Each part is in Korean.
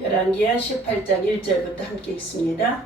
열왕기하 18장 1절부터 함께 읽습니다.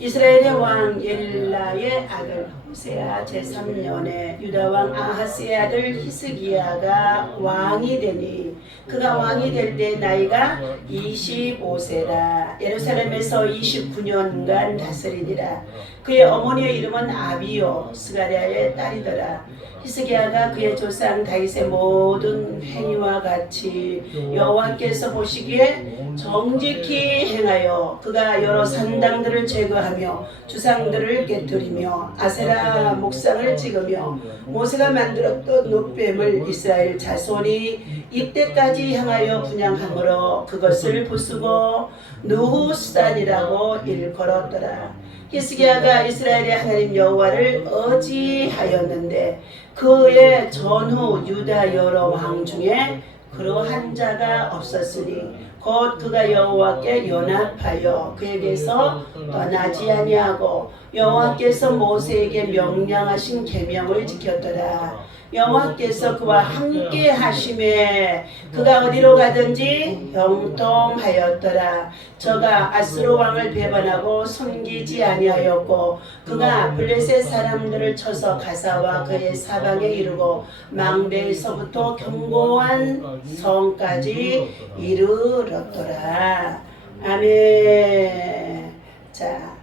이스라엘의 왕 엘라의 아들 호세아 제3년에 유다왕 아하스의 아들 히스기야가 왕이 되니 그가 왕이 될 때 나이가 25세라. 예루살렘에서 29년간 다스리니라. 그의 어머니의 이름은 아비요 스가랴의 딸이더라. 히스기야가 그의 조상 다윗의 모든 행위와 같이 여호와께서 보시기에 정직히 행하여 그가 여러 산당들을 제거하며 주상들을 깨뜨리며 아세라 목상을 찍으며 모세가 만들었던 놋뱀을 이스라엘 자손이 이때까지 향하여 분향함으로 그것을 부수고 느후수단이라고 일컬었더라. 히스기야가 이스라엘의 하나님 여호와를 의지하였는데 그의 전후 유다 여러 왕 중에 그러한 자가 없었으니 곧 그가 여호와께 연합하여 그에게서 떠나지 아니하고 여호와께서 모세에게 명령하신 계명을 지켰더라. 여호와께서 그와 함께 하심에 그가 어디로 가든지 형통하였더라. 저가 아스로 왕을 배반하고 섬기지 아니하였고 그가 블레셋 사람들을 쳐서 가사와 그의 사방에 이르고 망대에서부터 견고한 성까지 이르렀더라. 아멘. 자,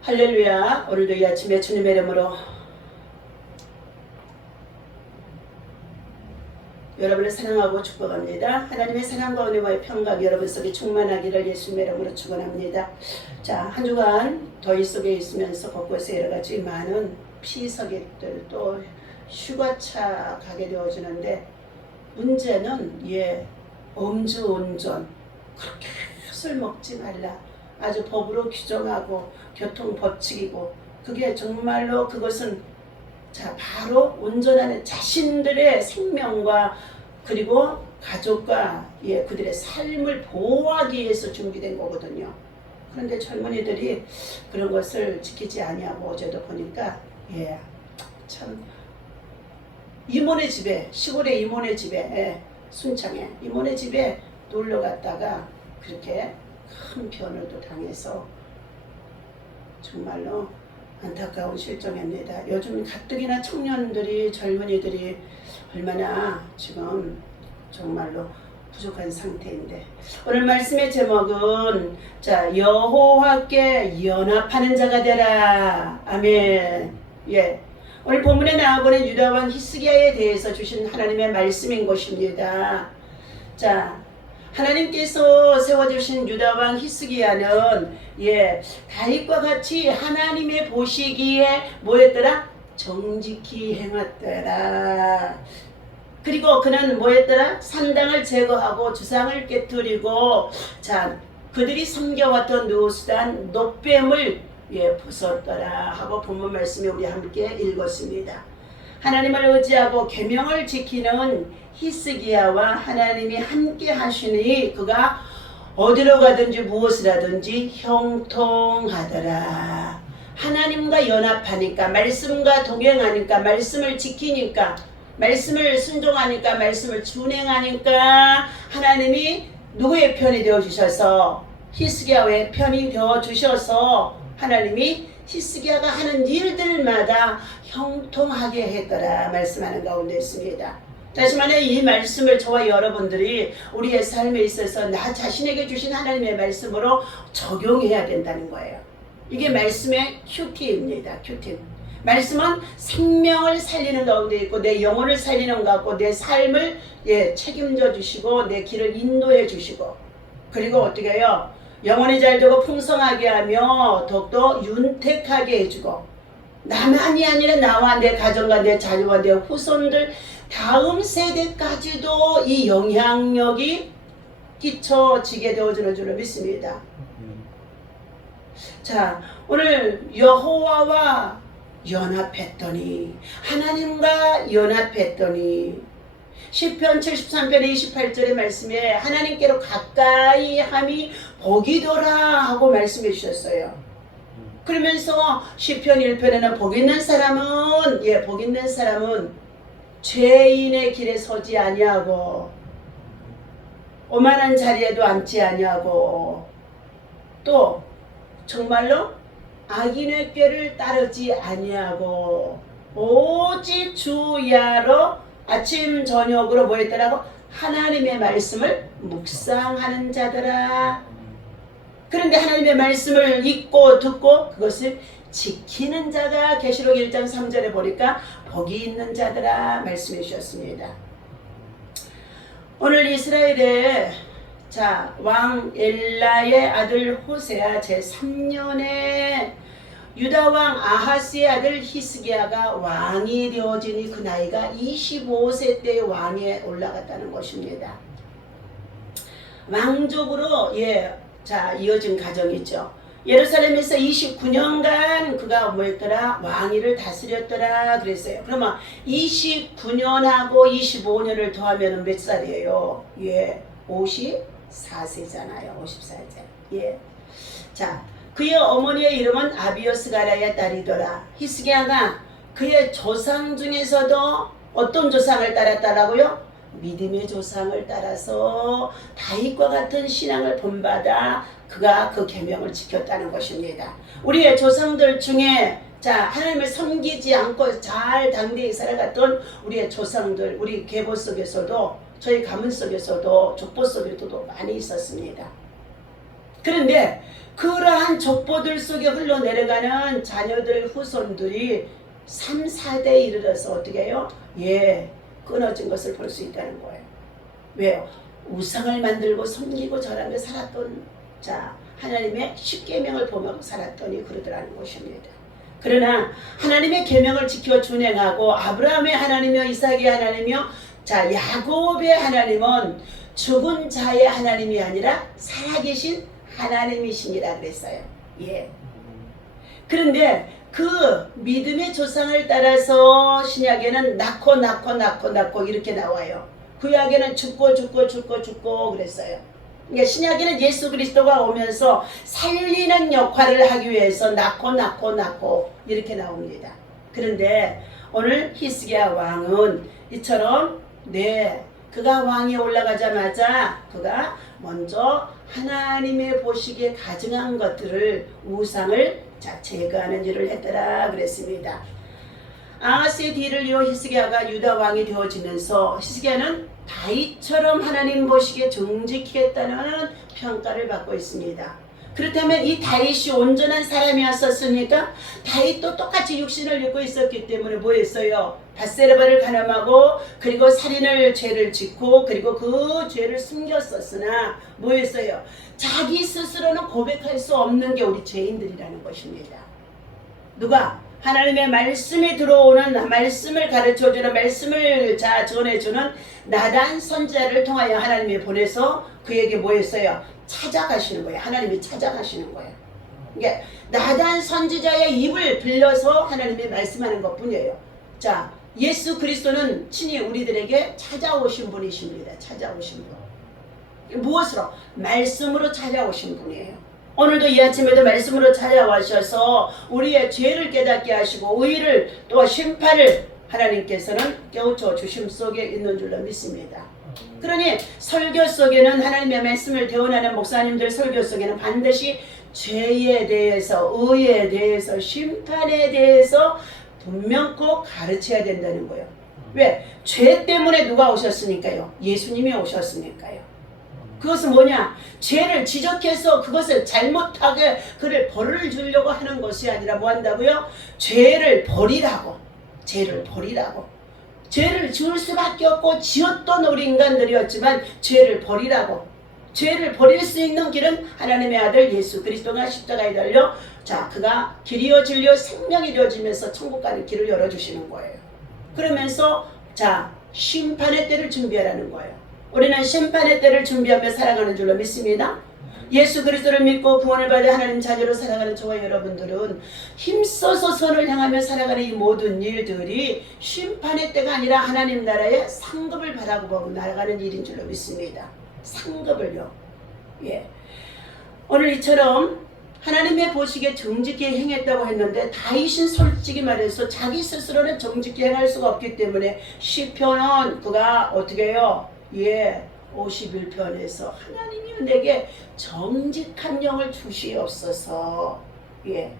할렐루야. 오늘도 이 아침에 주님의 이름으로 여러분을 사랑하고 축복합니다. 하나님의 사랑과 은혜와 평강이 여러분 속에 충만하기를 예수님의 이름으로 축원합니다. 자, 한 주간 더위 속에 있으면서 곳곳에 여러 가지 많은 피서객들 또 휴가차 가게 되어지는데 문제는 음주운전 그렇게 술 먹지 말라 아주 법으로 규정하고 교통법칙이고 그게 정말로 그것은 자, 바로 운전하는 자신들의 생명과 그리고 가족과 그들의 삶을 보호하기 위해서 준비된 거거든요. 그런데 젊은이들이 그런 것을 지키지 아니하고 어제도 보니까 참 이모네 집에 시골의 이모네 집에 순창에 이모네 집에 놀러 갔다가 그렇게 큰 변호도 당해서 정말로 안타까운 실정입니다. 요즘 가뜩이나 청년들이 젊은이들이 얼마나 지금 정말로 부족한 상태인데 오늘 말씀의 제목은 자 여호와께 연합하는 자가 되라. 아멘. 오늘 본문에 나와보는 유다왕 히스기야에 대해서 주신 하나님의 말씀인 것입니다. 자, 하나님께서 세워주신 유다왕 히스기야는 다윗과 같이 하나님의 보시기에 뭐였더라? 정직히 행했더라. 그리고 그는 뭐였더라? 산당을 제거하고 주상을 깨뜨리고 자 그들이 섬겨왔던 느후수단 놋뱀을 부쉈더라 하고 본문 말씀에 우리 함께 읽었습니다. 하나님을 의지하고 계명을 지키는 히스기야와 하나님이 함께 하시니 그가 어디로 가든지 무엇을 하든지 형통하더라. 하나님과 연합하니까 말씀과 동행하니까 말씀을 지키니까 말씀을 순종하니까 말씀을 준행하니까 하나님이 누구의 편이 되어주셔서 히스기야의 편이 되어주셔서 하나님이 히스기야가 하는 일들마다 형통하게 했더라 말씀하는 가운데 있습니다. 다시 말해 이 말씀을 저와 여러분들이 우리의 삶에 있어서 나 자신에게 주신 하나님의 말씀으로 적용해야 된다는 거예요. 이게 말씀의 큐티입니다. 큐티. 말씀은 생명을 살리는 가운데 있고 내 영혼을 살리는 것 같고 내 삶을 책임져 주시고 내 길을 인도해 주시고 그리고 어떻게 해요? 영혼이 잘되고 풍성하게 하며 더욱더 윤택하게 해주고 나만이 아니라 나와 내 가정과 내 자녀와 내 후손들 다음 세대까지도 이 영향력이 끼쳐지게 되어주는 줄로 믿습니다. 자, 오늘 여호와와 연합했더니 하나님과 연합했더니 시편 73편의 28절의 말씀에 하나님께로 가까이 함이 복이더라 하고 말씀해 주셨어요. 그러면서 시편 1편에는 복 있는 사람은 죄인의 길에 서지 아니하고 오만한 자리에도 앉지 아니하고 또 정말로 악인의 꾀를 따르지 아니하고 오직 주야로 아침 저녁으로 뭐 했더라고? 하나님의 말씀을 묵상하는 자들아. 그런데 하나님의 말씀을 읽고 듣고 그것을 지키는 자가 계시록 1장 3절에 보니까 복이 있는 자들아 말씀해 주셨습니다. 오늘 이스라엘의 왕 엘라의 아들 호세아 제3년에 유다왕 아하스의 아들 히스기야가 왕이 되어지니 그 나이가 25세 때 왕에 올라갔다는 것입니다. 왕족으로 이어진 가정이죠. 예루살렘에서 29년간 그가 뭐였더라? 왕위를 다스렸더라 그랬어요. 그러면 29년하고 25년을 더하면 몇 살이에요? 54세잖아요. 54세. 그의 어머니의 이름은 아비오스가라의 딸이더라. 히스기야가 그의 조상 중에서도 어떤 조상을 따랐다라고요? 믿음의 조상을 따라서 다윗과 같은 신앙을 본받아 그가 그 계명을 지켰다는 것입니다. 우리의 조상들 중에 하나님을 섬기지 않고 잘 당대히 살아갔던 우리의 조상들, 우리 계보 속에서도 저희 가문 속에서도 족보 속에도 많이 있었습니다. 그런데 그러한 족보들 속에 흘러내려가는 자녀들 후손들이 3, 4대에 이르러서 어떻게 해요? 끊어진 것을 볼 수 있다는 거예요. 왜요? 우상을 만들고 섬기고 저라며 살았던 하나님의 십계명을 범하고 살았더니 그러더라는 것입니다. 그러나 하나님의 계명을 지켜 준행하고 아브라함의 하나님이며 이삭의 하나님이며 야곱의 하나님은 죽은 자의 하나님이 아니라 살아계신 하나님이시니라 그랬어요. 그런데 그 믿음의 조상을 따라서 신약에는 낳고 이렇게 나와요. 구약에는 죽고 그랬어요. 그러니까 신약에는 예수 그리스도가 오면서 살리는 역할을 하기 위해서 낳고 이렇게 나옵니다. 그런데 오늘 히스기야 왕은 이처럼 그가 왕에 올라가자마자 그가 먼저 하나님의 보시기에 가증한 것들을 우상을 제거하는 일을 했더라 그랬습니다. 아하스의 뒤를 이어 히스기야가 유다 왕이 되어지면서 히스기야는 다윗처럼 하나님 보시기에 정직히 했다는 평가를 받고 있습니다. 그렇다면 이 다윗이 온전한 사람이었었습니까? 다윗도 똑같이 육신을 입고 있었기 때문에 뭐 했어요? 밧세바를 간음하고 그리고 살인을 죄를 짓고 그리고 그 죄를 숨겼었으나 뭐 했어요? 자기 스스로는 고백할 수 없는 게 우리 죄인들이라는 것입니다. 누가? 하나님의 말씀이 들어오는 말씀을 가르쳐주는 말씀을 전해주는 나단 선지자를 통하여 하나님이 보내서 그에게 뭐 했어요? 찾아가시는 거예요. 하나님이 찾아가시는 거예요. 그러니까 나단 선지자의 입을 빌려서 하나님이 말씀하는 것 뿐이에요. 예수 그리스도는 친히 우리들에게 찾아오신 분이십니다. 찾아오신 분. 무엇으로? 말씀으로 찾아오신 분이에요. 오늘도 이 아침에도 말씀으로 찾아와셔서 우리의 죄를 깨닫게 하시고 의를 또 심판을 하나님께서는 깨우쳐 주심 속에 있는 줄로 믿습니다. 그러니 설교 속에는 하나님의 말씀을 대언하는 목사님들 설교 속에는 반드시 죄에 대해서 의에 대해서 심판에 대해서 분명코 가르쳐야 된다는 거예요. 왜? 죄 때문에 누가 오셨으니까요? 예수님이 오셨으니까요. 그것은 뭐냐? 죄를 지적해서 그것을 잘못하게 그를 벌을 주려고 하는 것이 아니라 뭐 한다고요? 죄를 버리라고. 죄를 지을 수밖에 없고 지었던 우리 인간들이었지만 죄를 버리라고. 죄를 버릴 수 있는 길은 하나님의 아들 예수 그리스도가 십자가에 달려 그가 길이요 진리요 생명이 되어지면서 천국 가는 길을 열어주시는 거예요. 그러면서 심판의 때를 준비하라는 거예요. 우리는 심판의 때를 준비하며 살아가는 줄로 믿습니다. 예수 그리스도를 믿고 구원을 받아 하나님 자녀로 살아가는 저와 여러분들은 힘써서 선을 향하며 살아가는 이 모든 일들이 심판의 때가 아니라 하나님 나라의 상급을 바라보고 나아가는 일인 줄로 믿습니다. 상급을요. 오늘 이처럼 하나님의 보시기에 정직히 행했다고 했는데 다윗은 솔직히 말해서 자기 스스로는 정직히 행할 수가 없기 때문에 시편은 그가 어떻게 해요? 51편에서 하나님이여 내게 정직한 영을 주시옵소서. 예.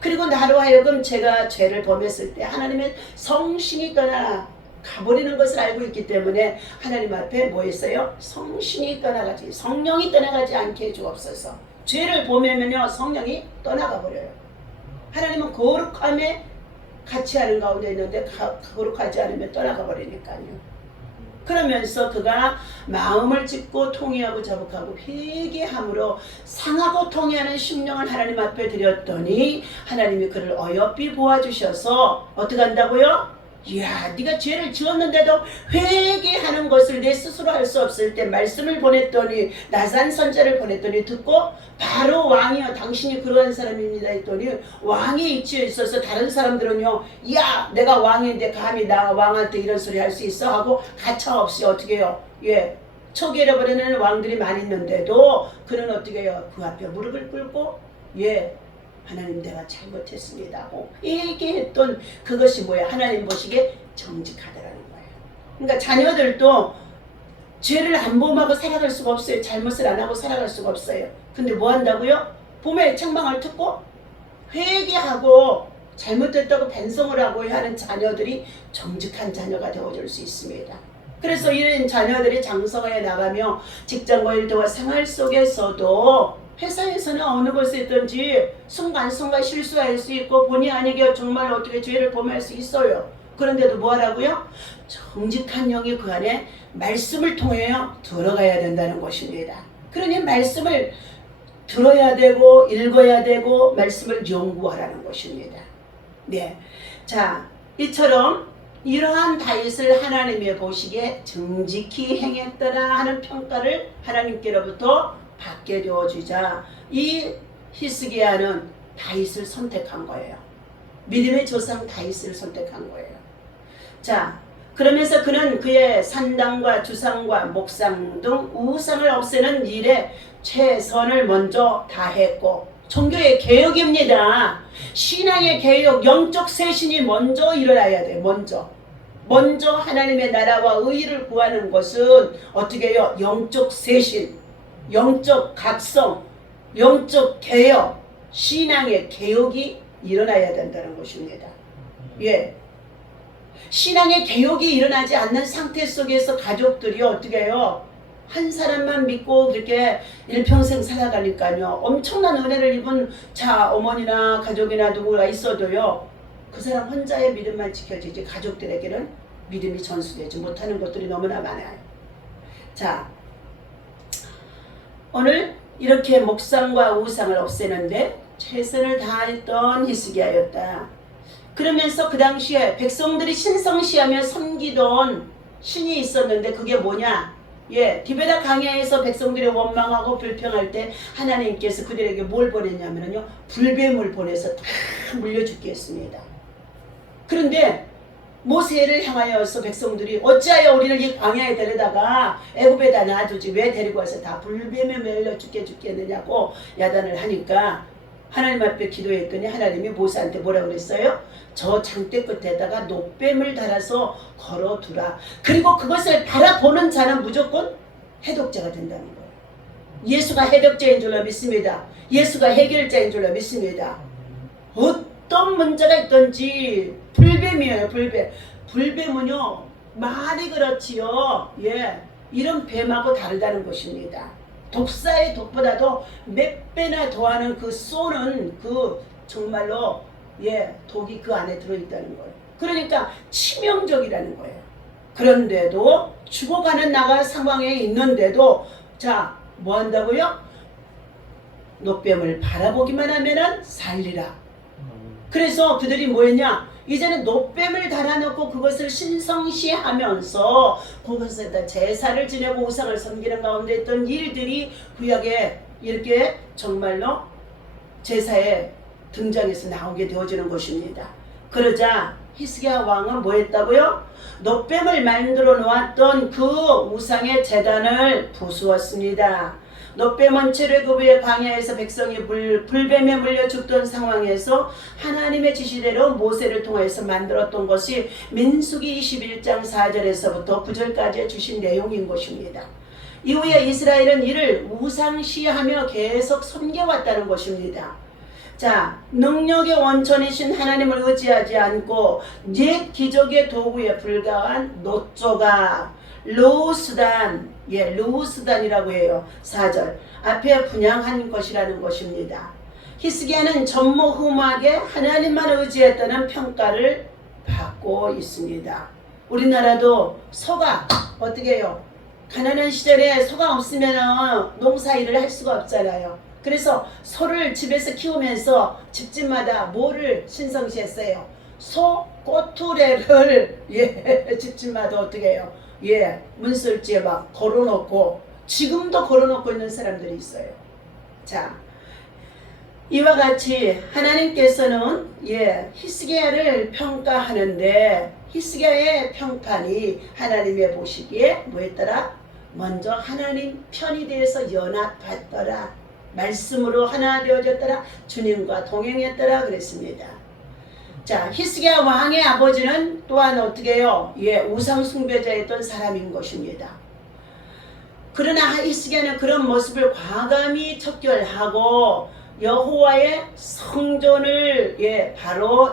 그리고 나로 하여금 제가 죄를 범했을 때 하나님은 성신이 떠나 가버리는 것을 알고 있기 때문에 하나님 앞에 뭐 했어요? 성신이 떠나가지, 성령이 떠나가지 않게 해주옵소서. 죄를 범하면요 성령이 떠나가 버려요. 하나님은 거룩함에 같이 하는 가운데 있는데 거룩하지 않으면 떠나가 버리니까요. 그러면서 그가 마음을 찢고 통회하고 자복하고 회개함으로 상하고 통회하는 심령을 하나님 앞에 드렸더니 하나님이 그를 어여삐 보아주셔서 어떻게 한다고요? 이야, 네가 죄를 지었는데도 회개하는 것을 내 스스로 할 수 없을 때 말씀을 보냈더니 나산 선자를 보냈더니 듣고 바로 왕이여 당신이 그러한 사람입니다 했더니 왕에 위치해 있어서 다른 사람들은요 야 내가 왕인데 감히 나 왕한테 이런 소리 할 수 있어 하고 가차없이 어떻게 해요? 예, 초기해버리는 왕들이 많이 있는데도 그는 어떻게 해요? 그 앞에 무릎을 꿇고 예 하나님 내가 잘못했습니다 하고 얘기했던 그것이 뭐야? 하나님 보시기에 정직하다라는 거예요. 그러니까 자녀들도 죄를 안 범하고 살아갈 수가 없어요. 잘못을 안 하고 살아갈 수가 없어요. 근데 뭐 한다고요? 봄에 책망을 듣고 회개하고 잘못됐다고 반성을 하고 하는 자녀들이 정직한 자녀가 되어줄 수 있습니다. 그래서 이런 자녀들이 장성하여 나가며 직장과 일터와 생활 속에서도 회사에서는 어느 곳에 있든지 순간순간 실수할 수 있고 본의 아니게 정말 어떻게 죄를 범할 수 있어요. 그런데도 뭐 하라고요? 정직한 영이 그 안에 말씀을 통하여 들어가야 된다는 것입니다. 그러니 말씀을 들어야 되고 읽어야 되고 말씀을 연구하라는 것입니다. 네, 자 이처럼 이러한 다윗을 하나님의 보시기에 정직히 행했더라 하는 평가를 하나님께로부터 받게 되어주자 이 히스기야는 다윗을 선택한 거예요. 믿음의 조상 다윗을 선택한 거예요. 자, 그러면서 그는 그의 산당과 주상과 목상 등 우상을 없애는 일에 최선을 먼저 다했고 종교의 개혁입니다. 신앙의 개혁, 영적 쇄신이 먼저 일어나야 돼요. 먼저 하나님의 나라와 의를 구하는 것은 어떻게 해요? 영적 쇄신, 영적 각성, 영적 개혁, 신앙의 개혁이 일어나야 된다는 것입니다. 예. 신앙의 개혁이 일어나지 않는 상태 속에서 가족들이 어떻게 해요? 한 사람만 믿고 그렇게 일평생 살아가니까요. 엄청난 은혜를 입은 자 어머니나 가족이나 누구가 있어도요. 그 사람 혼자의 믿음만 지켜지지 가족들에게는 믿음이 전수되지 못하는 것들이 너무나 많아요. 자, 오늘 이렇게 목상과 우상을 없애는데 최선을 다했던 히스기야였다. 그러면서 그 당시에 백성들이 신성시하며 섬기던 신이 있었는데 그게 뭐냐? 예, 디베라 강야에서 백성들이 원망하고 불평할 때 하나님께서 그들에게 뭘 보냈냐면요, 불뱀을 보내서 다 물려 죽게 했습니다. 그런데 모세를 향하여서 백성들이 어찌하여 우리를 이 광야에 데려다가 애굽에다 놔두지 왜 데리고 와서 다 불뱀에 물려 죽겠느냐고 야단을 하니까 하나님 앞에 기도했더니 하나님이 모세한테 뭐라 그랬어요? 저 장대 끝에다가 녹뱀을 달아서 걸어두라. 그리고 그것을 바라보는 자는 무조건 해독자가 된다는 거예요. 예수가 해독자인 줄로 믿습니다. 예수가 해결자인 줄로 믿습니다. 어떤 문제가 있든지 불뱀이에요. 불뱀은요 말이 그렇지요. 예, 이런 뱀하고 다르다는 것입니다. 독사의 독보다도 몇 배나 더하는 그 쏘는 그 정말로 예 독이 그 안에 들어있다는 거예요. 그러니까 치명적이라는 거예요. 그런데도 죽어가는 나가 상황에 있는데도 자 뭐 한다고요? 녹뱀을 바라보기만 하면은 살리라. 그래서 그들이 뭐했냐? 이제는 녹뱀을 달아놓고 그것을 신성시하면서 그것에다 제사를 지내고 우상을 섬기는 가운데 있던 일들이 구약에 이렇게 정말로 제사에 등장해서 나오게 되어지는 것입니다. 그러자 히스기야 왕은 뭐 했다고요? 녹뱀을 만들어 놓았던 그 우상의 제단을 부수었습니다. 녹뱀은 출애굽의 광야에서 백성이 불뱀에 물려 죽던 상황에서 하나님의 지시대로 모세를 통해서 만들었던 것이 민수기 21장 4절에서부터 9절까지 주신 내용인 것입니다. 이후에 이스라엘은 이를 우상시하며 계속 섬겨왔다는 것입니다. 자, 능력의 원천이신 하나님을 의지하지 않고 옛 기적의 도구에 불과한 노조가 르우스단, 르우스단이라고 해요. 4절 앞에 분양한 것이라는 것입니다. 히스기야는 전무후무하게 하나님만 의지했다는 평가를 받고 있습니다. 우리나라도 소가 어떻게 해요? 가난한 시절에 소가 없으면 농사일을 할 수가 없잖아요. 그래서 소를 집에서 키우면서 집집마다 뭐를 신성시했어요? 소 꼬투레를 집집마다 어떻게 해요? 문설지에 막 걸어놓고 지금도 걸어놓고 있는 사람들이 있어요. 자, 이와 같이 하나님께서는 히스기야를 평가하는데 히스기야의 평판이 하나님의 보시기에 뭐였더라? 먼저 하나님 편이 되어서 연합했더라. 말씀으로 하나 되어졌더라. 주님과 동행했더라 그랬습니다. 자, 히스기야 왕의 아버지는 또한 어떻게 해요? 우상 숭배자였던 사람인 것입니다. 그러나 히스기야는 그런 모습을 과감히 척결하고 여호와의 성전을 바로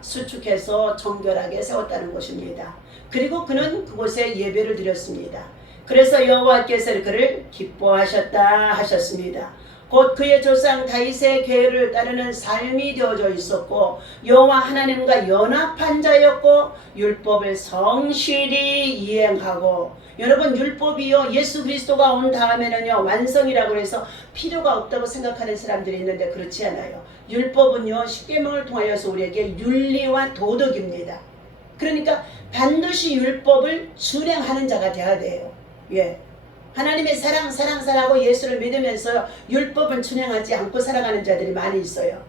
수축해서 정결하게 세웠다는 것입니다. 그리고 그는 그곳에 예배를 드렸습니다. 그래서 여호와께서 그를 기뻐하셨다 하셨습니다. 곧 그의 조상 다윗의 계율을 따르는 삶이 되어져 있었고 여호와 하나님과 연합한 자였고 율법을 성실히 이행하고, 여러분 율법이요 예수 그리스도가 온 다음에는요 완성이라고 해서 필요가 없다고 생각하는 사람들이 있는데 그렇지 않아요. 율법은요 십계명을 통하여서 우리에게 윤리와 도덕입니다. 그러니까 반드시 율법을 준행하는 자가 되어야 돼요. 하나님의 사랑하고 예수를 믿으면서 율법을 준행하지 않고 살아가는 자들이 많이 있어요.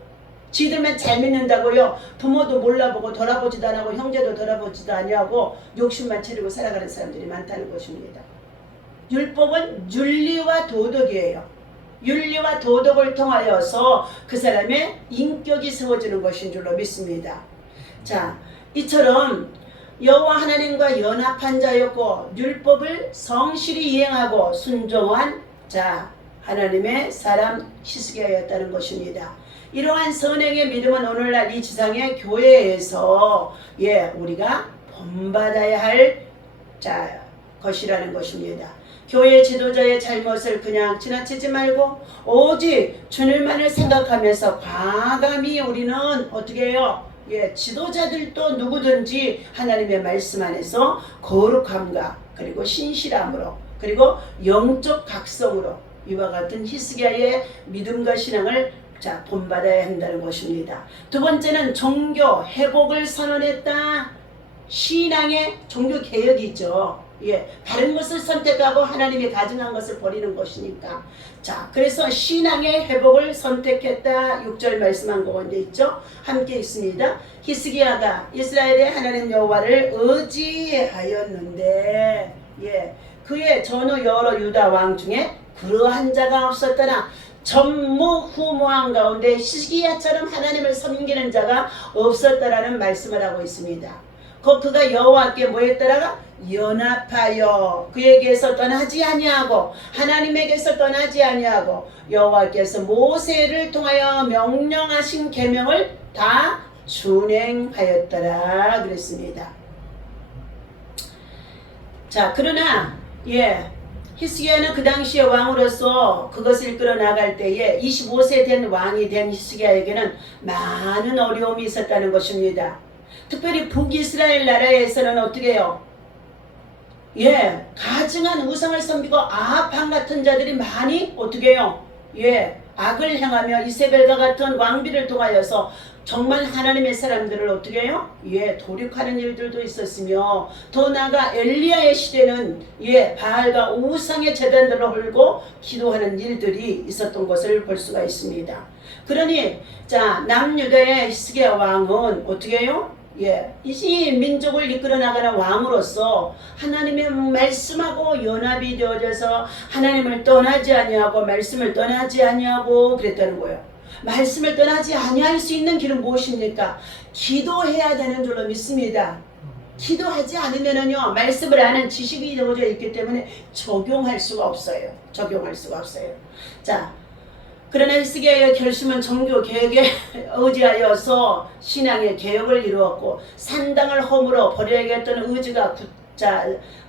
지들만 잘 믿는다고요 부모도 몰라보고 돌아보지도 않고 형제도 돌아보지도 아니하고 욕심만 채우고 살아가는 사람들이 많다는 것입니다. 율법은 윤리와 도덕이에요. 윤리와 도덕을 통하여서 그 사람의 인격이 세워지는 것인 줄로 믿습니다. 자, 이처럼 여호와 하나님과 연합한 자였고 율법을 성실히 이행하고 순종한 하나님의 사람 히스기야였다는 것입니다. 이러한 선행의 믿음은 오늘날 이 지상의 교회에서 우리가 본받아야 할 것이라는 것입니다. 교회 지도자의 잘못을 그냥 지나치지 말고 오직 주님만을 생각하면서 과감히 우리는 어떻게 해요? 지도자들도 누구든지 하나님의 말씀 안에서 거룩함과 그리고 신실함으로 그리고 영적 각성으로 이와 같은 히스기야의 믿음과 신앙을 본받아야 한다는 것입니다. 두 번째는 종교 회복을 선언했다. 신앙의 종교 개혁이죠. 다른 것을 선택하고 하나님이 가증한 것을 버리는 것이니까. 그래서 신앙의 회복을 선택했다. 6절 말씀한 가운데 있죠. 함께 있습니다. 히스기야가 이스라엘의 하나님 여호와를 의지하였는데 그의 전후 여러 유다 왕 중에 그러한 자가 없었더라. 전무후무한 가운데 히스기야처럼 하나님을 섬기는 자가 없었다라는 말씀을 하고 있습니다. 그가 여호와께 뭐했더라? 연합하여 그에게서 떠나지 아니하고 하나님에게서 떠나지 아니하고 여호와께서 모세를 통하여 명령하신 계명을 다 준행하였더라 그랬습니다. 그러나 히스기야는 그 당시에 왕으로서 그것을 이끌어 나갈 때에 25세 된 왕이 된 히스기야에게는 많은 어려움이 있었다는 것입니다. 특별히 북이스라엘 나라에서는 어떻게 해요? 가증한 우상을 섬기고 아합 같은 자들이 많이 어떻게 해요? 악을 행하며 이세벨과 같은 왕비를 통하여서 정말 하나님의 사람들을 어떻게 해요? 도륙하는 일들도 있었으며 더 나아가 엘리야의 시대는 바알과 우상의 제단들을 헐고 기도하는 일들이 있었던 것을 볼 수가 있습니다. 그러니 남유다의 히스기야 왕은 어떻게 해요? 이 민족을 이끌어 나가는 왕으로서 하나님의 말씀하고 연합이 되어져서 하나님을 떠나지 아니하고 말씀을 떠나지 아니하고 그랬다는 거예요. 말씀을 떠나지 아니할 수 있는 길은 무엇입니까? 기도해야 되는 줄로 믿습니다. 기도하지 않으면은요, 말씀을 아는 지식이 되어져 있기 때문에 적용할 수가 없어요. 적용할 수가 없어요. 자, 그러나 히스기야의 결심은 정교 개혁에 의지하여서 신앙의 개혁을 이루었고, 산당을 허물어 버려야겠다는 의지가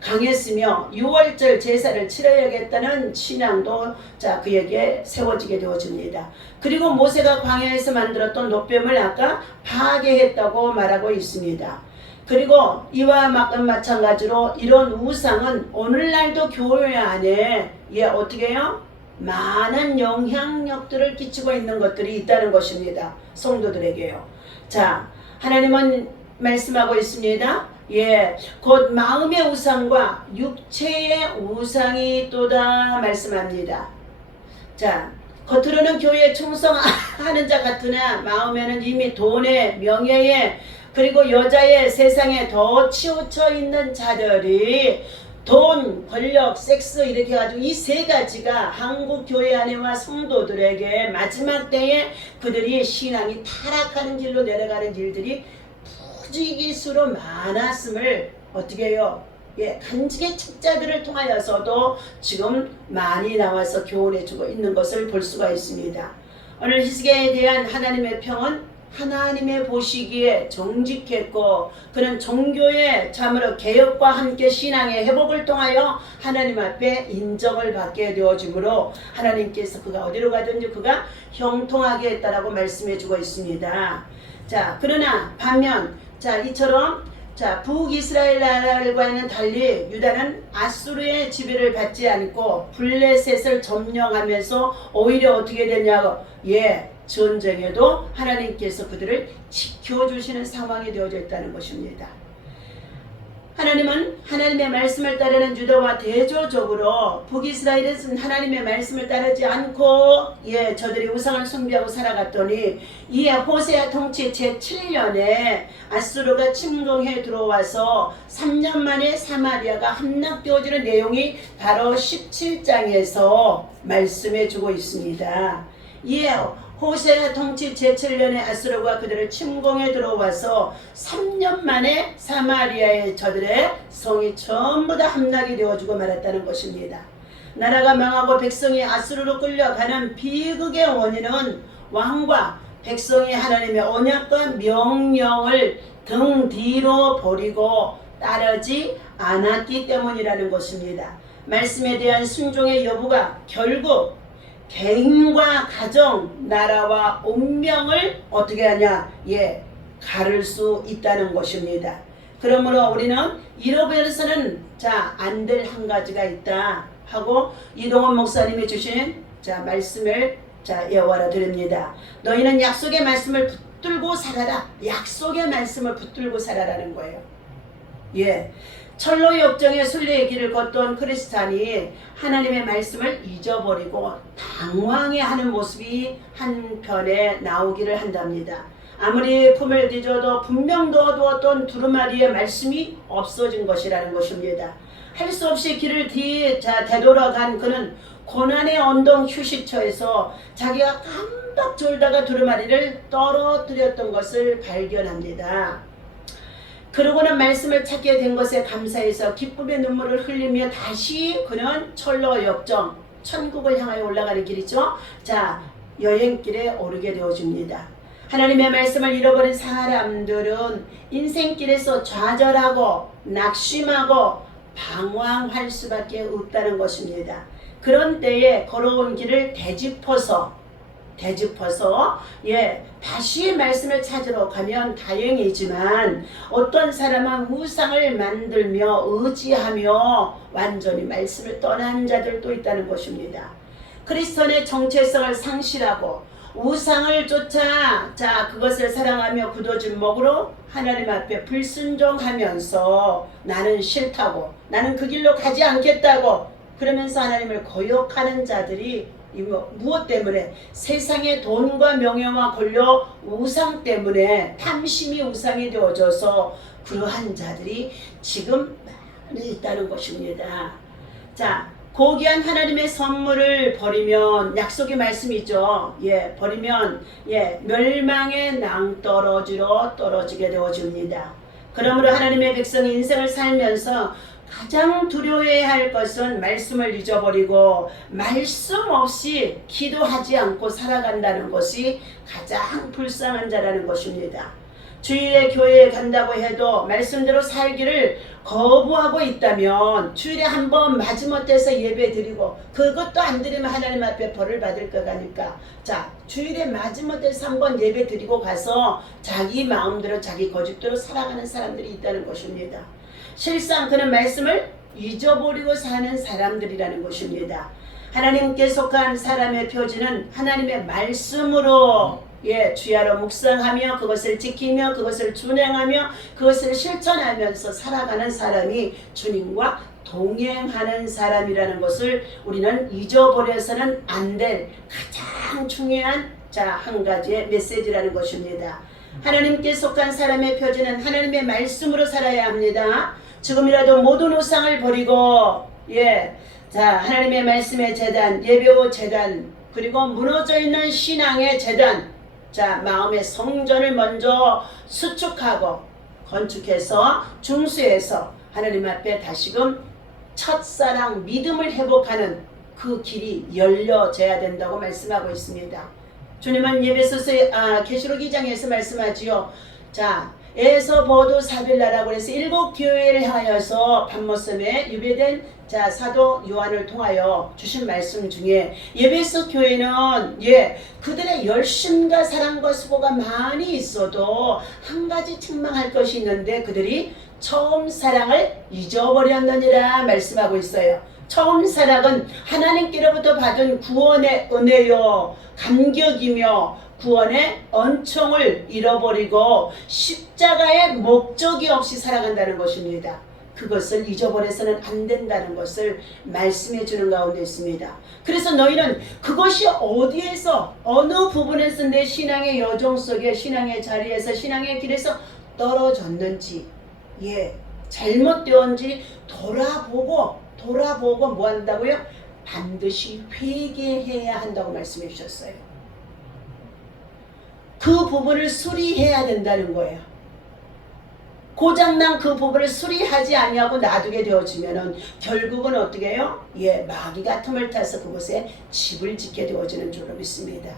강했으며 6월절 제사를 치러야겠다는 신앙도 그에게 세워지게 되어집니다. 그리고 모세가 광야에서 만들었던 놋뱀을 아까 파괴했다고 말하고 있습니다. 그리고 이와 마찬가지로 이런 우상은 오늘날도 교회 안에 어떻게 해요? 많은 영향력들을 끼치고 있는 것들이 있다는 것입니다. 성도들에게요. 자, 하나님은 말씀하고 있습니다. 곧 마음의 우상과 육체의 우상이 또다 말씀합니다. 자, 겉으로는 교회에 충성하는 자 같으나 마음에는 이미 돈에, 명예에, 그리고 여자의 세상에 더 치우쳐 있는 자들이 돈, 권력, 섹스 이렇게 해가지고 이 세 가지가 한국 교회 안에와 성도들에게 마지막 때에 그들이 신앙이 타락하는 길로 내려가는 일들이 부지기수로 많았음을 어떻게 해요? 간직의 책자들을 통하여서도 지금 많이 나와서 교훈해주고 있는 것을 볼 수가 있습니다. 오늘 히스기야에 대한 하나님의 평은 하나님의 보시기에 정직했고, 그는 종교의 참으로 개혁과 함께 신앙의 회복을 통하여 하나님 앞에 인정을 받게 되어지므로 하나님께서 그가 어디로 가든지 그가 형통하게 했다라고 말씀해주고 있습니다. 자, 그러나 반면 이처럼 북이스라엘 나라들과는 달리 유다는 아수르의 지배를 받지 않고 블레셋을 점령하면서 오히려 어떻게 되냐고 전쟁에도 하나님께서 그들을 지켜주시는 상황이 되어져 있다는 것입니다. 하나님은 하나님의 말씀을 따르는 유다와 대조적으로 북이스라엘은 하나님의 말씀을 따르지 않고 저들이 우상을 숭배하고 살아갔더니 이에 호세아 통치 제7년에 아수르가 침공해 들어와서 3년 만에 사마리아가 함락되어지는 내용이 바로 17장에서 말씀해 주고 있습니다. 호세아 통치 제7년에 아수르가 그들을 침공해 들어와서 3년 만에 사마리아의 저들의 성이 전부 다 함락이 되어주고 말았다는 것입니다. 나라가 망하고 백성이 아수르로 끌려가는 비극의 원인은 왕과 백성이 하나님의 언약과 명령을 등 뒤로 버리고 따르지 않았기 때문이라는 것입니다. 말씀에 대한 순종의 여부가 결국 개인과 가정, 나라와 운명을 어떻게 하냐? 가를 수 있다는 것입니다. 그러므로 우리는 잃어버려서는 안 될 한 가지가 있다 하고 이동원 목사님이 주신 말씀을 예언하여 드립니다. 너희는 약속의 말씀을 붙들고 살아라. 약속의 말씀을 붙들고 살아라는 거예요. 철로 역정의 순례의 길을 걷던 크리스찬이 하나님의 말씀을 잊어버리고 당황해하는 모습이 한편에 나오기를 한답니다. 아무리 품을 뒤져도 분명 넣어두었던 두루마리의 말씀이 없어진 것이라는 것입니다. 할 수 없이 길을 되돌아간 그는 고난의 언덕 휴식처에서 자기가 깜빡 졸다가 두루마리를 떨어뜨렸던 것을 발견합니다. 그러고는 말씀을 찾게 된 것에 감사해서 기쁨의 눈물을 흘리며 다시 그는 철로 역정, 천국을 향하여 올라가는 길이죠. 여행길에 오르게 되어집니다. 하나님의 말씀을 잃어버린 사람들은 인생길에서 좌절하고 낙심하고 방황할 수밖에 없다는 것입니다. 그런 때에 걸어온 길을 되짚어서 다시 말씀을 찾으러 가면 다행이지만 어떤 사람은 우상을 만들며 의지하며 완전히 말씀을 떠난 자들도 있다는 것입니다. 그리스도의 정체성을 상실하고 우상을 쫓아 그것을 사랑하며 굳어진 목으로 하나님 앞에 불순종하면서 나는 싫다고, 나는 그 길로 가지 않겠다고 그러면서 하나님을 거역하는 자들이 무엇 때문에? 세상의 돈과 명예와 권력, 우상 때문에 탐심이 우상이 되어져서 그러한 자들이 지금 많이 있다는 것입니다. 고귀한 하나님의 선물을 버리면, 약속의 말씀이죠. 버리면 멸망의 낭떠러지로 떨어지게 되어집니다. 그러므로 하나님의 백성이 인생을 살면서 가장 두려워해야 할 것은 말씀을 잊어버리고 말씀 없이 기도하지 않고 살아간다는 것이 가장 불쌍한 자라는 것입니다. 주일에 교회에 간다고 해도 말씀대로 살기를 거부하고 있다면 주일에 한번 마지못해서 예배 드리고 그것도 안 드리면 하나님 앞에 벌을 받을 거니까 자 주일에 마지못해서 한번 예배 드리고 가서 자기 마음대로 자기 고집대로 살아가는 사람들이 있다는 것입니다. 실상 그는 말씀을 잊어버리고 사는 사람들이라는 것입니다. 하나님께 속한 사람의 표지는 하나님의 말씀으로 주야로 묵상하며 그것을 지키며 그것을 준행하며 그것을 실천하면서 살아가는 사람이 주님과 동행하는 사람이라는 것을 우리는 잊어버려서는 안 될 가장 중요한 한 가지의 메시지라는 것입니다. 하나님께 속한 사람의 표지는 하나님의 말씀으로 살아야 합니다. 지금이라도 모든 우상을 버리고 하나님의 말씀의 제단, 예배의 제단, 그리고 무너져 있는 신앙의 제단, 마음의 성전을 먼저 수축하고 건축해서 중수해서 하나님 앞에 다시금 첫사랑 믿음을 회복하는 그 길이 열려져야 된다고 말씀하고 있습니다. 주님은 예배소서 계시록 2장에서 말씀하지요. 에서 보도 사빌라라고 해서 7 교회를 하여서 밤모섬에 유배된 사도 요한을 통하여 주신 말씀 중에 예배소 교회는 그들의 열심과 사랑과 수고가 많이 있어도 한 가지 책망할 것이 있는데 그들이 처음 사랑을 잊어버렸느니라 말씀하고 있어요. 처음 사랑은 하나님께로부터 받은 구원의 은혜요 감격이며 구원의恩寵을 잃어버리고 십자가의 목적이 없이 살아간다는 것입니다. 그것을 잊어버려서는 안 된다는 것을 말씀해 주는 가운데 있습니다. 그래서 너희는 그것이 어디에서 어느 부분에서 내 신앙의 여정 속에 신앙의 자리에서 신앙의 길에서 떨어졌는지 잘못되었는지 돌아보고 뭐 한다고요? 반드시 회개해야 한다고 말씀해 주셨어요. 그 부분을 수리해야 된다는 거예요. 고장난 그 부분을 수리하지 아니하고 놔두게 되어지면은 결국은 어떻게 해요? 마귀가 틈을 타서 그곳에 집을 짓게 되어지는 줄로 믿습니다.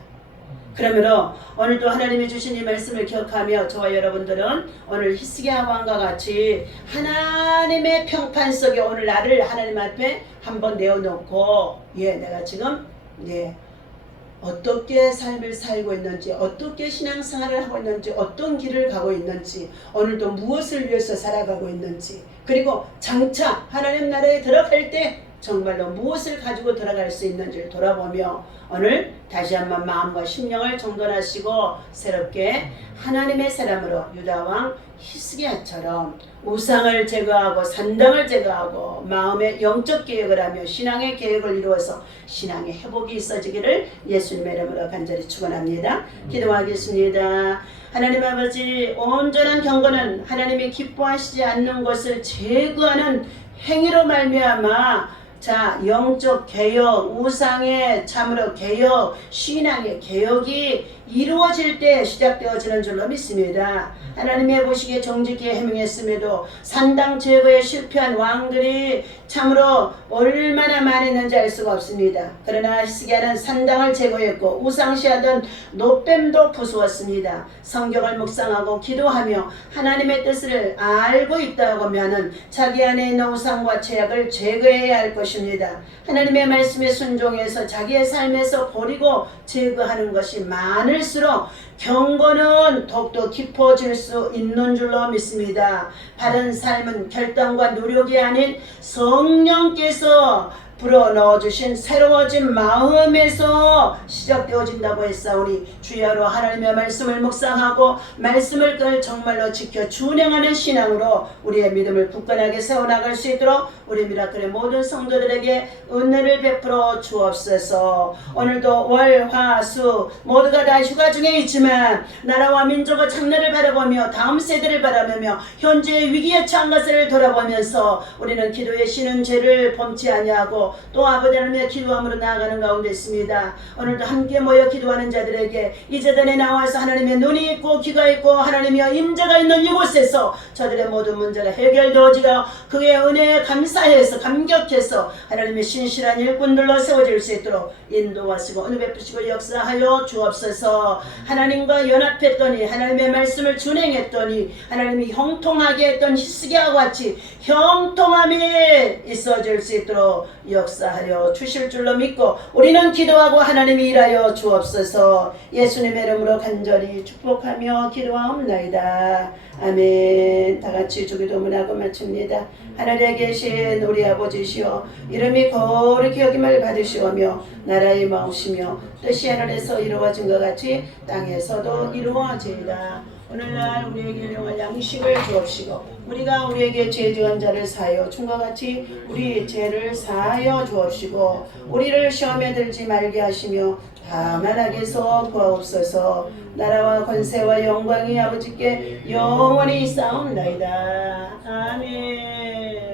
그러므로 오늘도 하나님이 주신 이 말씀을 기억하며 저와 여러분들은 오늘 히스기야 왕과 같이 하나님의 평판 속에 오늘 나를 하나님 앞에 한번 내어놓고 내가 지금 어떻게 삶을 살고 있는지 어떻게 신앙생활을 하고 있는지 어떤 길을 가고 있는지 오늘도 무엇을 위해서 살아가고 있는지 그리고 장차 하나님 나라에 들어갈 때 정말로 무엇을 가지고 들어갈 수 있는지를 돌아보며 오늘 다시 한번 마음과 심령을 정돈하시고 새롭게 하나님의 사람으로 유다왕 히스기야처럼 우상을 제거하고 산당을 제거하고 마음의 영적 계획을 하며 신앙의 계획을 이루어서 신앙의 회복이 있어지기를 예수님의 이름으로 간절히 축원합니다. 기도하겠습니다. 하나님 아버지, 온전한 경건은 하나님이 기뻐하시지 않는 것을 제거하는 행위로 말미암아 영적 개혁, 우상의 참으로 개혁, 신앙의 개혁이 이루어질 때 시작되어지는 줄로 믿습니다. 하나님의 보시기에 정직히 해명했음에도 산당 제거에 실패한 왕들이 참으로 얼마나 많았는지 알 수가 없습니다. 그러나 히스기야는 산당을 제거했고 우상시하던 노뱀도 부수었습니다. 성경을 묵상하고 기도하며 하나님의 뜻을 알고 있다고 하면 자기 안에 있는 우상과 죄악을 제거해야 할 것입니다. 하나님의 말씀에 순종해서 자기의 삶에서 버리고 제거하는 것이 많을수록 경건은 더욱더 깊어질 수 있는 줄로 믿습니다. 바른 삶은 결단과 노력이 아닌 성령께서 불어넣어주신 새로워진 마음에서 시작되어진다고 했사오니 주야로 하나님의 말씀을 묵상하고 말씀을 정말로 지켜 준행하는 신앙으로 우리의 믿음을 굳건하게 세워나갈 수 있도록 우리 미라클의 모든 성도들에게 은혜를 베풀어 주옵소서. 오늘도 월, 화, 수 모두가 다 휴가 중에 있지만 나라와 민족의 장래를 바라보며 다음 세대를 바라보며 현재의 위기에 처한 것을 돌아보면서 우리는 기도에 쉬는 죄를 범치 아니하고 주시고 또 아버지 하나님의 기도함으로 나아가는 가운데 있습니다. 오늘도 함께 모여 기도하는 자들에게 이 재단에 나와서 하나님의 눈이 있고 귀가 있고 하나님의 임재가 있는 이곳에서 저들의 모든 문제가 해결되어지고 그의 은혜에 감사해서 감격해서 하나님의 신실한 일꾼들로 세워질 수 있도록 인도하시고 은혜 베푸시고 역사하여 주옵소서. 하나님과 연합했더니 하나님의 말씀을 준행했더니 하나님이 형통하게 했던 히스기야와 같이 형통함이 있어질 수 있도록 역사하여 주실 줄로 믿고 우리는 기도하고 하나님이 일하여 주옵소서. 예수님의 이름으로 간절히 축복하며 기도하옵나이다. 아멘. 다같이 주기도문하고 마칩니다. 하늘에 계신 우리 아버지시여 이름이 거룩히 여김을 받으시오며 나라의 마옵시며 뜻이 하늘에서 이루어진 것 같이 땅에서도 이루어지이다. 오늘날 우리에게 일용할 양식을 주옵시고 우리가 우리에게 죄 지은 자를 사하여 충과 같이 우리 죄를 사하여 주옵시고 우리를 시험에 들지 말게 하시며 다만 악에서 구하옵소서. 나라와 권세와 영광이 아버지께 영원히 있사옵나이다. 아멘.